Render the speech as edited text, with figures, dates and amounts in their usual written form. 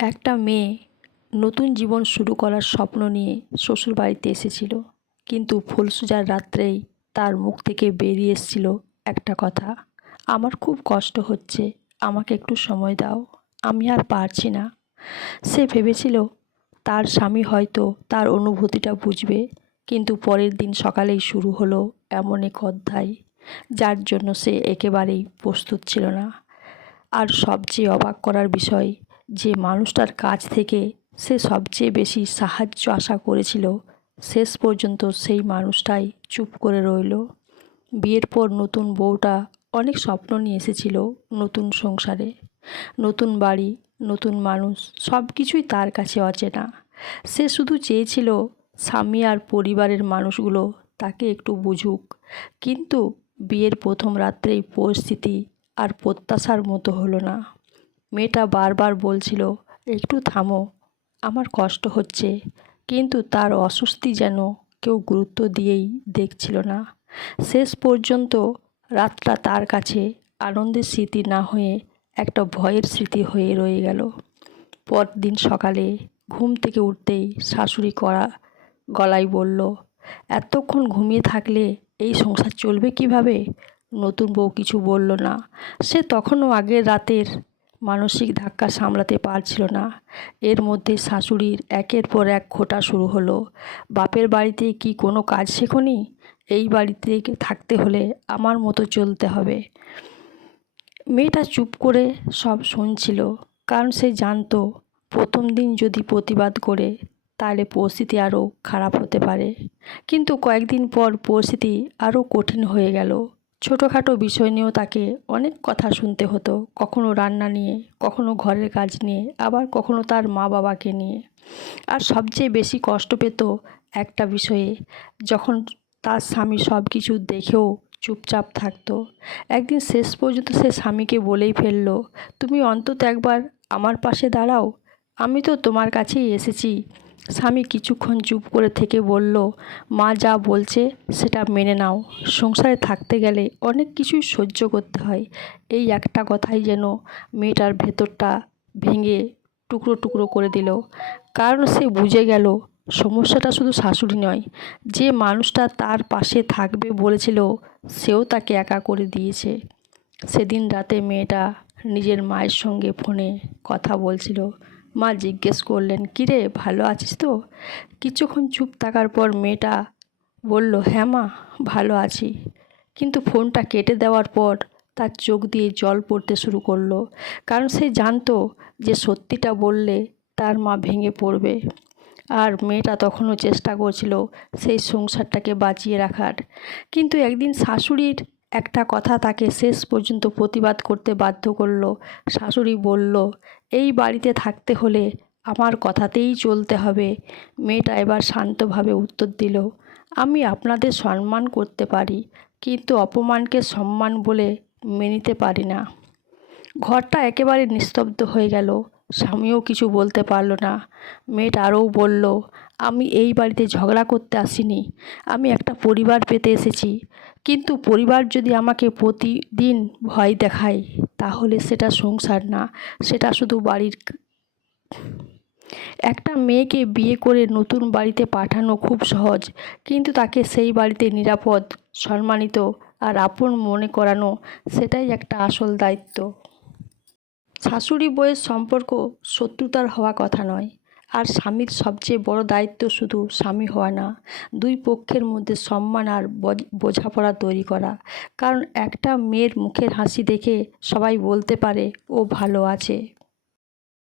একটা মেয়ে নতুন জীবন শুরু করার স্বপ্ন নিয়ে শ্বশুরবাড়িতে এসেছিল, কিন্তু ফুলসজ্জার রাত্রেই তার মুখ থেকে বেরিয়ে এসেছিল একটা কথা, আমার খুব কষ্ট হচ্ছে, আমাকে একটু সময় দাও, আমি আর পারছি না। সে ভেবেছিল তার স্বামী হয়তো তার অনুভূতিটা বুঝবে, কিন্তু পরের দিন সকালেই শুরু হলো এমন এক অধ্যায় যার জন্য সে একেবারেই প্রস্তুত ছিল না। আর সবচেয়ে অবাক করার বিষয়, যে মানুষটার কাছ থেকে সে সবচেয়ে বেশি সাহায্য আশা করেছিল, শেষ পর্যন্ত সেই মানুষটাই চুপ করে রইল। বিয়ের পর নতুন বউটা অনেক স্বপ্ন নিয়ে এসেছিল নতুন সংসারে, নতুন বাড়ি, নতুন মানুষ, সব কিছুই তার কাছে অচেনা। সে শুধু চেয়েছিল স্বামী আর পরিবারের মানুষগুলো তাকে একটু বুঝুক, কিন্তু বিয়ের প্রথম রাত্রেই পরিস্থিতি আর প্রত্যাশার মতো হলো না। মেয়েটা বারবার বলছিল, একটু থামো, আমার কষ্ট হচ্ছে, কিন্তু তার অস্বস্তি যেন কেউ গুরুত্ব দিয়েই দেখছিল না। শেষ পর্যন্ত রাতটা তার কাছে আনন্দের স্মৃতি না হয়ে একটা ভয়ের স্মৃতি হয়ে রয়ে গেল। পরদিন সকালে ঘুম থেকে উঠতেই শাশুড়ি কড়া গলায় বলল, এতক্ষণ ঘুমিয়ে থাকলে এই সংসার চলবে কিভাবে? নতুন বউ কিছু বলল না। সে তখনও আগের রাতের মানসিক ধাক্কা সামলাতে পারছিল না। এর মধ্যে শাশুড়ির একের পর এক খোঁটা শুরু হলো, বাপের বাড়িতে কি কোনো কাজ শেখোনি? এই বাড়িতে থাকতে হলে আমার মতো চলতে হবে। মেয়েটা চুপ করে সব শুনছিল, কারণ সে জানতো প্রথম দিন যদি প্রতিবাদ করে তাহলে পরিস্থিতি আরও খারাপ হতে পারে। কিন্তু কয়েকদিন পর পরিস্থিতি আরও কঠিন হয়ে গেল। ছোটোখাটো বিষয় নিয়েও তাকে অনেক কথা শুনতে হতো, কখনো রান্না নিয়ে, কখনো ঘরের কাজ নিয়ে, আবার কখনো তার মা বাবাকে নিয়ে। আর সবচেয়ে বেশি কষ্ট পেত একটা বিষয়ে, যখন তার স্বামী সব কিছু দেখেও চুপচাপ থাকতো। একদিন শেষ পর্যন্ত সে স্বামীকে বলেই ফেলল, তুমি অন্তত একবার আমার পাশে দাঁড়াও, আমি তো তোমার কাছেই এসেছি। স্বামী কিছুক্ষণ চুপ করে থেকে বলল, মা যা বলছে সেটা মেনে নাও, সংসারে থাকতে গেলে অনেক কিছুই সহ্য করতে হয়। এই একটা কথাই যেন মেয়েটার ভেতরটা ভেঙে টুকরো টুকরো করে দিল। কারণ সে বুঝে গেল সমস্যাটা শুধু শাশুড়ি নয়, যে মানুষটা তার পাশে থাকবে বলেছিল সেও তাকে একা করে দিয়েছে। সেদিন রাতে মেয়েটা নিজের মায়ের সঙ্গে ফোনে কথা বলছিল। মা জিজ্ঞেস করলেন, কিরে ভালো আছিস তো? কিছুক্ষণ চুপ থাকার পর মেয়েটা বলল, হ্যাঁ মা, ভালো আছি। কিন্তু ফোনটা কেটে দেওয়ার পর তার চোখ দিয়ে জল পড়তে শুরু করলো, কারণ সে জানতো যে সত্যিটা বললে তার মা ভেঙে পড়বে। আর মেয়েটা তখনও চেষ্টা করছিল সেই সংসারটাকে বাঁচিয়ে রাখার। কিন্তু একদিন শাশুড়ির একটা কথা তাকে শেষ পর্যন্ত প্রতিবাদ করতে বাধ্য করলো। শাশুড়ি বলল, এই বাড়িতে থাকতে হলে আমার কথাতেই চলতে হবে। মেয়েটা এবার শান্তভাবে উত্তর দিল, আমি আপনাদের সম্মান করতে পারি, কিন্তু অপমানকে সম্মান বলে মেনে নিতে পারি না। ঘরটা একেবারে নিস্তব্ধ হয়ে গেল। স্বামীও কিছু বলতে পারল না। মেয়েটা আরও বলল, আমি এই বাড়িতে ঝগড়া করতে আসিনি, আমি একটা পরিবার পেতে এসেছি। কিন্তু পরিবার যদি আমাকে প্রতিদিন ভয় দেখায়, তাহলে সেটা সংসার না, সেটা শুধু বাড়ির। একটা মেয়েকে বিয়ে করে নতুন বাড়িতে পাঠানো খুব সহজ, কিন্তু তাকে সেই বাড়িতে নিরাপদ, সম্মানিত আর আপন মনে করানো, সেটাই একটা আসল দায়িত্ব। শাশুড়ি বউয়ের সম্পর্ক শত্রুতার হওয়া কথা নয়। আর স্বামীর সবচেয়ে বড় দায়িত্ব শুধু স্বামী হওয়া না, দুই পক্ষের মধ্যে সম্মান আর বোঝাপড়া তৈরি করা। কারণ একটা মেয়ের মুখের হাসি দেখে সবাই বলতে পারে ও ভালো আছে।